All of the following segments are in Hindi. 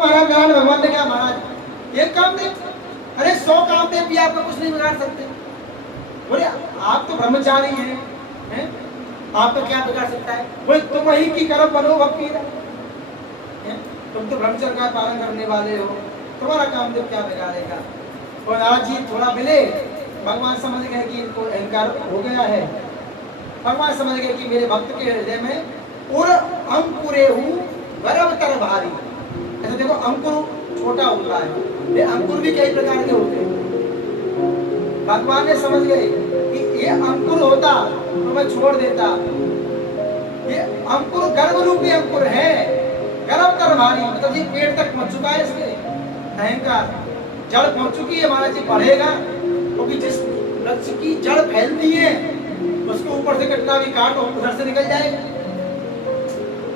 महाराज भगवान ने क्या महाराज एक काम दे, अरे 100 काम दे भी आपका कुछ नहीं बिगाड़ सकते। बोले आप तो ब्रह्मचारी हैं, आपका क्या बिगाड़ सकता है? बोले तुम ही की कर्म बनो भक्ति, तुम तो ब्रह्मचर्य का पालन करने वाले हो, तुम्हारा काम देव क्या बिगाड़ेगा? और नारद जी थोड़ा मिले, भगवान समझ गए कि इनको अहंकार हो गया है। भगवान समझ गए कि मेरे भक्त के हृदय में उर अंकुरे हूँ गर्भतर भारी। ऐसे देखो अंकुर छोटा होता है, ये अंकुर भी कई प्रकार के होते हैं। भगवान ने समझ गए कि ये अंकुर होता तो मैं छोड़ देता, ये अंकुर गर्भ रूपी अंकुर है, गर्भतर भारी, मतलब ये पेट तक पहुंच चुका है, इसके अहंकार जड़ पहुंच चुकी है। महाराज जी बढ़ेगा क्योंकि जिस वृक्ष की जड़ फैलती है उसको ऊपर से कितना भी काटो उधर से निकल जाएगा।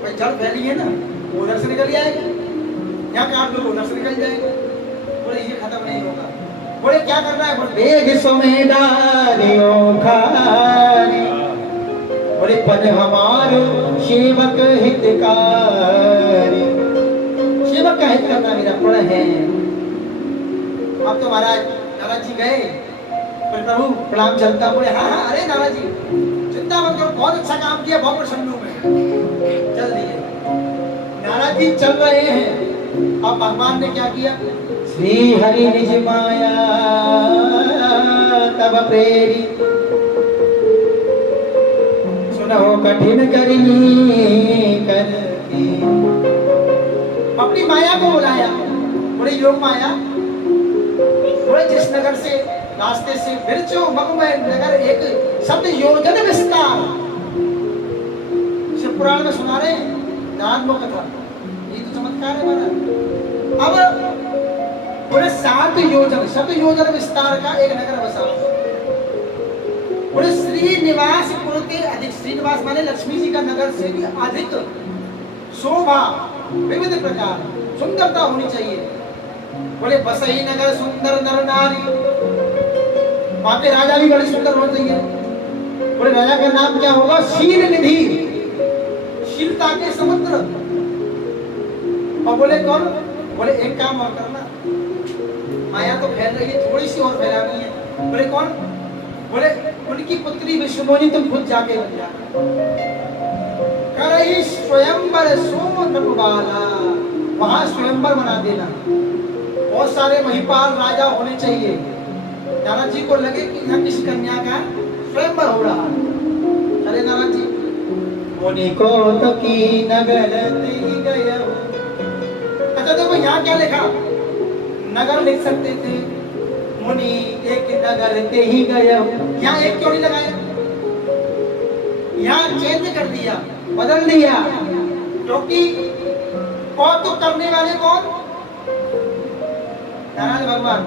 भाई जड़ फैली है ना, उधर से निकल जाएगा, यहाँ काट दो उधर से निकल जाएगा। बोले ये खत्म नहीं होगा। बोले क्या करना है? बोले बेग सुमेदारियों खारी, बोले पद हमारो सेवक हितकारी। सेवक का हित करना मेरा पद है। अब तो महाराज नारद जी गए, बोले प्रभु प्रणाम चलता। बोले हाँ हाँ, अरे नारद जी चिंता मत करो, बहुत अच्छा काम किया, बहुत प्रसन्न हूं मैं, चल दिए। नारद जी चल रहे हैं, अब भगवान ने क्या किया? श्री हरि निज माया तब प्रेरी, सुनो कठिन करनी करती। अपनी माया को बुलाया, बोले योग माया, बोले जिस नगर से रास्ते से बिरचो मगमय नगर एक शब्द योजन विस्तार। शिव पुराण में सुना रहे नारद मुख कथा, ये तो चमत्कार है हमारा। अब बोले 7 योजन, शब्द योजन विस्तार का एक नगर बसा। बोले श्रीनिवास पुरते अधिक, श्रीनिवास माने लक्ष्मी जी का नगर से भी अधिक शोभा, विविध प्रकार सुंदरता होनी चाहिए। बोले बसई नगर सुंदर नर नारी, वहां पे राजा भी बड़े सुंदर होने चाहिए। बोले राजा का नाम क्या होगा? शील निधि, शीलता के समुद्र। और बोले कौन? बोले एक काम और करना, माया तो फैल रही है, थोड़ी सी और फैलानी है। बोले कौन? बोले उनकी पुत्री विश्वमोहिनी, तुम खुद जाके बन जाना। करई स्वयंवर सो नृपबाला, वहां स्वयंवर बना देना, बहुत सारे महिपाल राजा होने चाहिए। नारद जी को लगे कि यहाँ किसी कन्या का स्वयंवर हो रहा। अरे नारद जी मुनि को तो की नगर ही गया। अच्छा देखो यहाँ क्या लिखा, नगर लिख सकते थे, मुनि एक नगर ते ही गया, यहाँ एक क्यों नहीं लगाया? यहाँ चेंज कर दिया, बदल दिया, क्योंकि कौतुक करने वाले कौन? नारायण भगवान।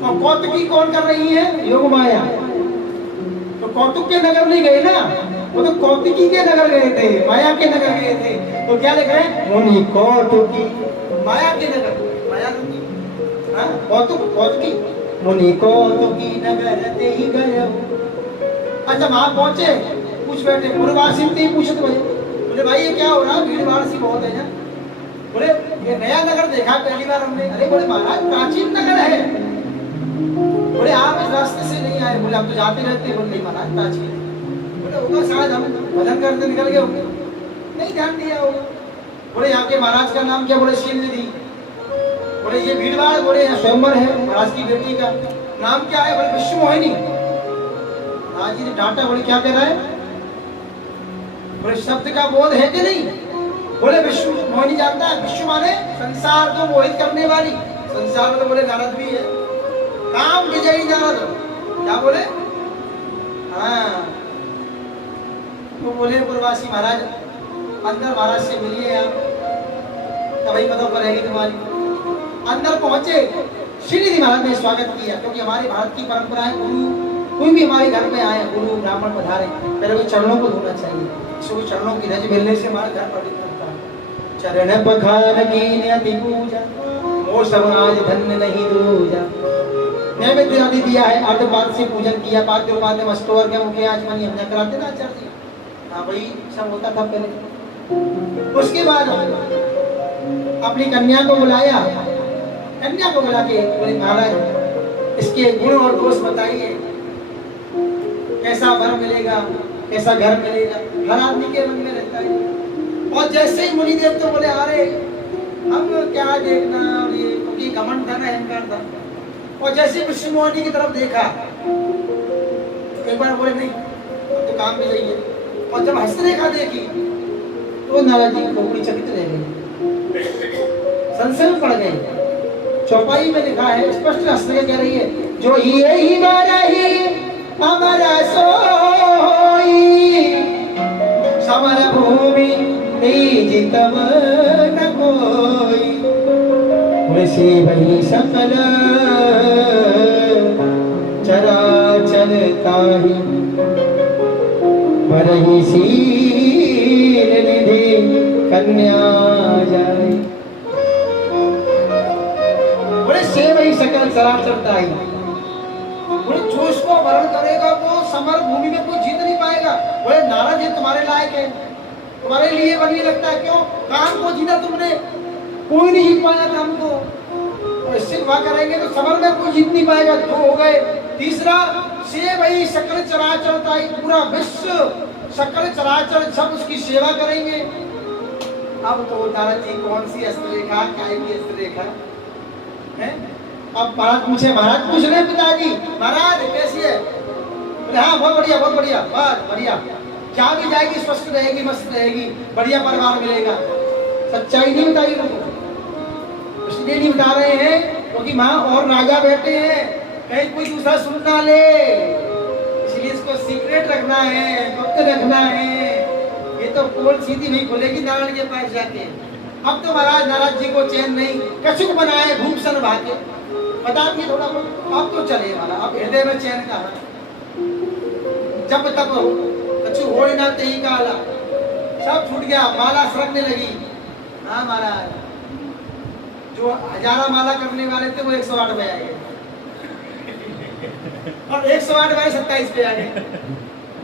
तो कौतुकी कौन कर रही है? योग माया। तो कौतुक के नगर नहीं गए ना, वो तो कौतुकी के नगर गए थे, माया के नगर गए थे। तो क्या लिख रहे हैं? मुनि कौतुकी, माया के नगर, माया की, हाँ कौतुक कौतुकी, मुनि कौतुकी नगर ते ही गए। अच्छा वहां पहुंचे, पूछ बैठे, पूर्वासी से पूछे तो बोले भाई ये क्या हो रहा है, भीड़ भाड़ सी बहुत है ना। बोले ये नया नगर देखा पहली बार हमने। अरे बोले महाराज प्राचीन नगर है। बोले आप इस रास्ते से नहीं आए? बोले आप तो जाते रहते। बोले नहीं महाराज प्राचीन। बोले होगा शायद हम भजन करते निकल गए होंगे, नहीं ध्यान दिया होगा। बोले यहाँ के महाराज का नाम क्या? बोले शील निधि। बोले ये भीड़ भाड़, बोले यहाँ स्वयंवर है महाराज की बेटी का, नाम क्या है? बोले विश्वमोहिनी। महाराज जी ने डांटा, बोले क्या कह रहा है? बोले शब्द का बोध है कि नहीं? बोले विश्व मोहिनी जानता है, विश्व माने संसार को मोहित करने वाली। संसार में तो बोले नारद भी है, काम विजयी नारद। क्या बोले? हाँ तो बोले पूर्वासी महाराज अंदर महाराज से मिलिए आप, तभी पता पर रहेगी तुम्हारी। अंदर पहुंचे, श्रीनिधि महाराज ने स्वागत किया, क्योंकि हमारे भारत की परंपरा है गुरु कोई भी हमारे घर में आए, गुरु ब्राह्मण पधारे, पहले वो चरणों को धोना चाहिए। इसको चरणों की रज मिलने से हमारा घर पवित्र होता है। चरण पखार की अति पूजा, मोर सब आज धन्य नहीं दूजा। नैवेद्य आदि दिया है, अर्धपाद से पूजन किया, पाद्य उपाध्य मस्तोर के मुखे आचमनी हमने कराते ना आचार्य जी। हाँ भाई सब होता था पहले। उसके बाद अपनी कन्या को बुलाया, कन्या को बुला के बोले महाराज इसके गुण और दोष बताइए, कैसा वर मिलेगा, कैसा घर मिलेगा, हर आदमी के मन में रहता है। और जैसे ही मुनिदेव तो बोले अरे हम क्या देखना, ये क्योंकि घमंड था ना, अहंकार था। और जैसे ऋषि मुनि की तरफ देखा तो एक बार बोले नहीं अब तो काम भी चाहिए। और जब हस्तरेखा देखी तो नारद जी खोपड़ी चकित रह गई, संशय में पड़ गए। चौपाई में लिखा है स्पष्ट हस्तरेखा कह रही है जो ही मारही हमारा सोई समर भूमि जितम न कोई वैसे वही सकल चराचर ताहि वरहि शील निधि कन्या जाय। बोले से वही सकल चराचर ताहि, बोले जो इसको वर्ण करेगा वो समर भूमि में कोई जीत नहीं पाएगा। बोले नारद ये तुम्हारे लायक है, तुम्हारे लिए बनने लगता है, क्यों काम को जीता तुमने, कोई नहीं जीत पाया काम को, और इससे वहां करेंगे तो समर में कोई जीत नहीं पाएगा। दो हो गए। तीसरा से वही सकल चराचर ताहि, पूरा विश्व सकल चराचर सब उसकी सेवा करेंगे। अब तो नारद जी कौन सी हस्तरेखा, क्या की हस्तरेखा है। अब महाराज पूछे, महाराज पूछ रहे पिताजी महाराज कैसी है, हाँ बहुत बढ़िया बहुत बढ़िया बहुत बढ़िया, क्या भी जाएगी स्वस्थ रहेगी मस्त रहेगी, बढ़िया परिवार मिलेगा। सच्चाई नहीं बताई उनको, इसलिए नहीं बता रहे हैं क्योंकि माँ और राजा बैठे हैं, कहीं कोई दूसरा सुन ना ले, इसलिए इसको सीक्रेट रखना है, गुप्त रखना है। ये तो पोल सीधी नहीं खुलेगी नारायण के पास जाके। अब तो महाराज नारद जी को चैन नहीं, कछुक बनाए भूषण भागे, बता दिए थोड़ा बहुत, अब तो चले वाला, अब हृदय में चैन का जब तब कछु हो ना तही काला, सब छूट गया, माला सरकने लगी। हाँ महाराज जो 1000 माला करने वाले थे वो 108 पे आ गए, और 108 बाई 27 पे आ गए।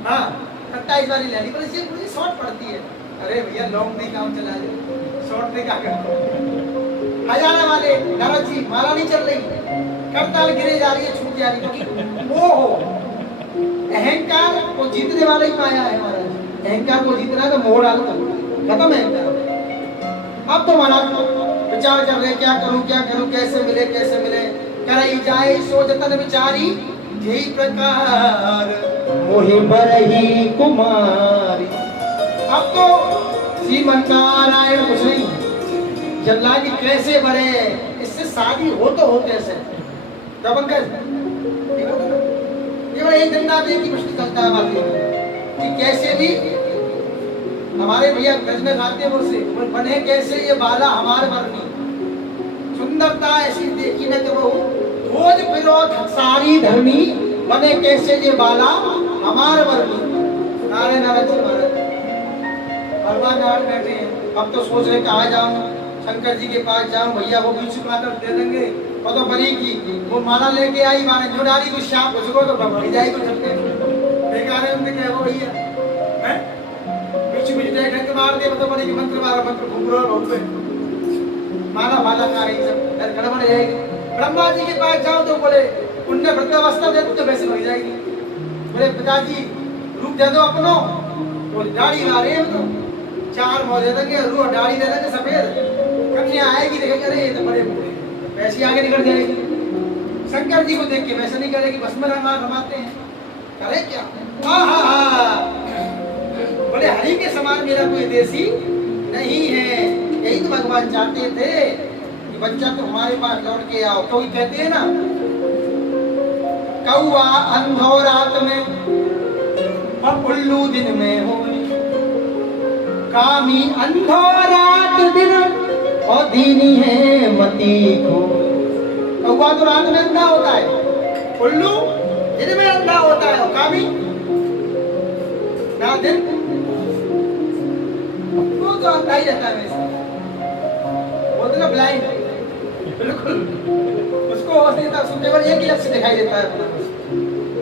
हाँ 27 वाली ले ली, पर इसे पूरी शॉर्ट पड़ती है। अरे भैया लॉन्ग नहीं काम चला रहे, शॉर्ट में क्या करते, 1000 वाले नारद जी माला नहीं चल रही, करताल गिरे जा रही है, छूट जा रही है, क्योंकि वो अहंकार को जीतने वाला ही माया है महाराज। अहंकार को जीतना है तो मोड़ डालो, खत्म है अहंकार। अब तो महाराज विचार कर रहे क्या करूं कैसे मिले कराई जाए सो जतन विचारी, यही प्रकार मोहि बरही कुमारी। अब तो श्रीमन्नारायण कुछ नहीं, जल्ला की कैसे बने, इससे शादी हो तो हो कैसे, एक गंगा देव की प्रश्न चलता है बात कि कैसे भी हमारे भैया गज में गाते हैं, वो बने कैसे ये बाला हमारे वर्णी, सुंदरता ऐसी देखी न कबहू, रोज विरोध सारी धर्मी, बने कैसे ये बाला हमारे वर्णी। नारायण नारायण जी महाराज भगवान नारायण बैठे हैं, अब तो सोच रहे कहाँ जाऊं, शंकर जी के पास जाऊं, भैया वो बीच माता दे देंगे। और तो बड़ी की वो माला लेके आई, माने जो डाली कुछ शाम उसको तो बढ़ जाएगी कुछ हफ्ते बेकार है उनके क्या वो भैया हैं बीच देख के मार दे, मतलब बड़ी की मंत्र मारा, मंत्र घूम रहा बहुत पे माला माला का ही सब गड़बड़ जाएगी। ब्रह्मा जी के पास जाओ तो बोले पुण्य वृद्धावस्था दे तो वैसे हो जाएगी। बोले पिताजी रूप दे दो अपनो, बोले दाढ़ी मारे तो 4 मोह दे देंगे, रूह दाढ़ी दे देंगे सफेद, कन्या आएगी देखेंगे अरे ये तो बड़े बूढ़े, वैसे आगे निकल जाएगी। शंकर जी को देख के वैसे नहीं करेगी, बस में रमाते हैं, करे क्या। बोले हरि के समान मेरा कोई देसी नहीं है, यही तो भगवान चाहते थे कि बच्चा तो हमारे पास लौट के आओ। तो कहते हैं ना कौआ अंधो रात में और उल्लू दिन में हो, कामी अंधो रात दिन और दीनी है मती को। कौआ तो रात में अंधा होता है, उल्लू दिन में अंधा होता है, और कामी ना दिन वो तो अंधा ही रहता है वैसे, वो तो ना ब्लाइंड बिल्कुल, उसको केवल एक ही लक्ष्य दिखाई देता है।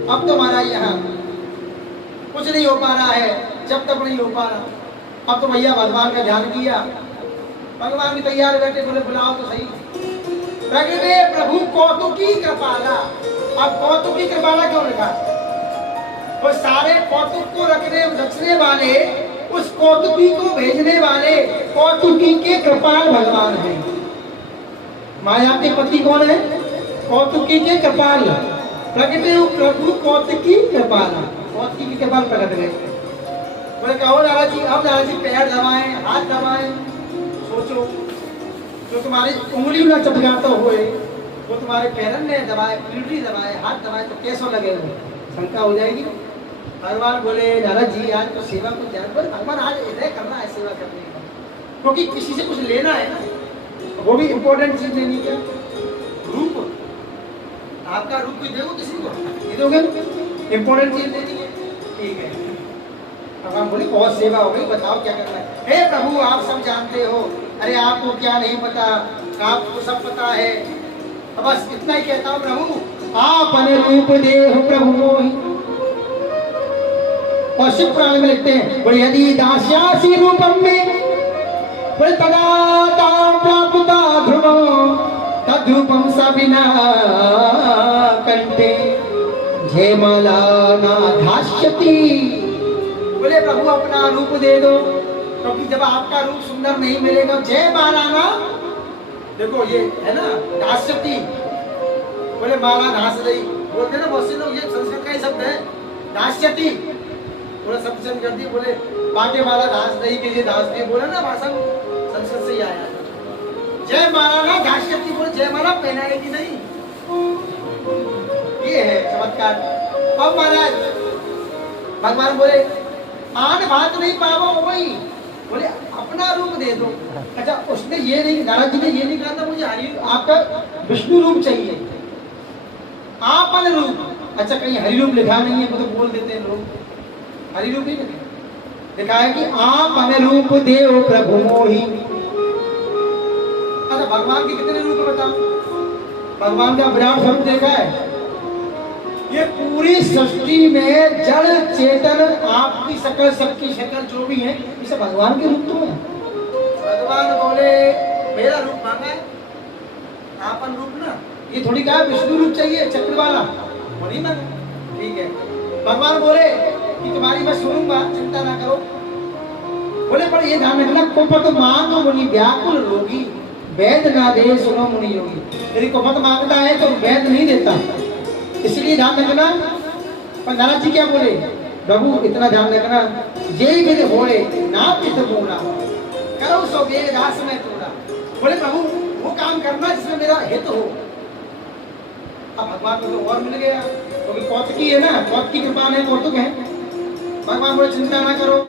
अब तो हमारा यहाँ कुछ नहीं हो पा रहा है, जब तक नहीं हो पा रहा। अब तो भैया भगवान का ध्यान किया, भगवान भी तैयार बैठे, बोले बुलाओ तो सही। प्रगटे प्रभु कौतुकी कृपाला। अब कौतुकी कृपाला क्यों लिखा? वो सारे कौतुक को रखने वाले, उस कौतुकी को भेजने वाले कौतुकी के कृपाल भगवान हैं। माया के पति कौन है? कौतुकी के कृपाल। प्रगटे प्रभु कौतुकी कृपाला, कौतुकी के कृपाल प्रकट गए। बोले कहो लाला जी, अब लाला जी पैर दबाएं, हाथ दबाएं। सोचो, जो तुम्हारी उंगली ना चपकाता हुए, वो तुम्हारे पैरन ने दबाए, पीढ़ी दबाए, हाथ दबाए, तो कैसा लगेगा? शंका हो जाएगी। भगवान बोले लाला जी आज तो सेवा को ध्यान, बोले भगवान आज इधर करना है सेवा करने का, क्योंकि किसी से कुछ लेना है ना, वो भी इम्पोर्टेंट चीज लेनी है। रूप, आपका रूप भी देखो किसी को, ये दोगे इम्पोर्टेंट चीज लेनी है, ठीक है। भगवान बोले बहुत सेवा हो गई, बताओ क्या करना है। हे प्रभु आप सब जानते हो, अरे आपको क्या नहीं पता, आपको सब पता है। अब बस इतना ही कहता हूँ प्रभु आप अनुरूप देह प्रभु मोहि। और शिव पुराण में लिखते हैं बोले यदि दास्यासी रूपम में, बोले तदा ताम प्राप्ता ध्रुवं तद्रूपम सविना कंठे जयमाला ना धास्यति। बोले प्रभु अपना रूप दे दो, क्योंकि जब आपका रूप सुंदर नहीं मिलेगा, जय माला ना, देखो ये है ना धास्यति, बोले माला धास रही बोलते ना बहुत से लोग, ये संस्कृत का ही शब्द है धास्यति। बोले सब पसंद कर दी, बोले बाटे वाला धास रही के लिए धास दी, बोले ना भाषा संस्कृत से ही आया। जय माला ना धास्यति, बोले जय माला पहनाएगी नहीं, ये है चमत्कार। अब महाराज भगवान बोले आन भात नहीं पावो वही, बोले अपना रूप दे दो। अच्छा उसने ये नहीं, नारद जी ने ये नहीं कहा था मुझे हरि आपका विष्णु रूप चाहिए, आपन रूप। अच्छा कहीं हरि रूप लिखा नहीं है, वो तो बोल देते हैं लोग, हरि रूप नहीं लिखा है कि आप अनुरूप देव प्रभु मोहि। अच्छा भगवान के कितने रूप बताओ? भगवान का विराट स्वरूप देखा है? ये पूरी सृष्टि में जड़ चेतन आपकी शकल सबकी शकल जो भी है, ये सब भगवान के रूप तो है। भगवान बोले मेरा रूप मांगा है, आपन रूप ना, ये थोड़ी कहा विष्णु रूप चाहिए चक्र वाला, वो नहीं मांगा, ठीक है। भगवान बोले कि तुम्हारी मैं सुनूंगा, चिंता ना करो। बोले पर ये ध्यान रखना, कुपत मांगो मुनि व्याकुल रोगी, वेद ना दे सुनो मुनि योगी। यदि कुपत मांगता है तो वेद नहीं देता, इसलिए ध्यान रखना। पर नारद जी क्या बोले? प्रभु इतना ध्यान रखना, ये विध होए ना पित बोला करो सो वेद दास में तोड़ा। बोले प्रभु वो काम करना जिसमें मेरा हित हो। अब भगवान को तो और मिल गया, क्योंकि कौतुकी है ना, कौतुकी कृपा है, कौतुक है। भगवान बोले चिंता ना करो।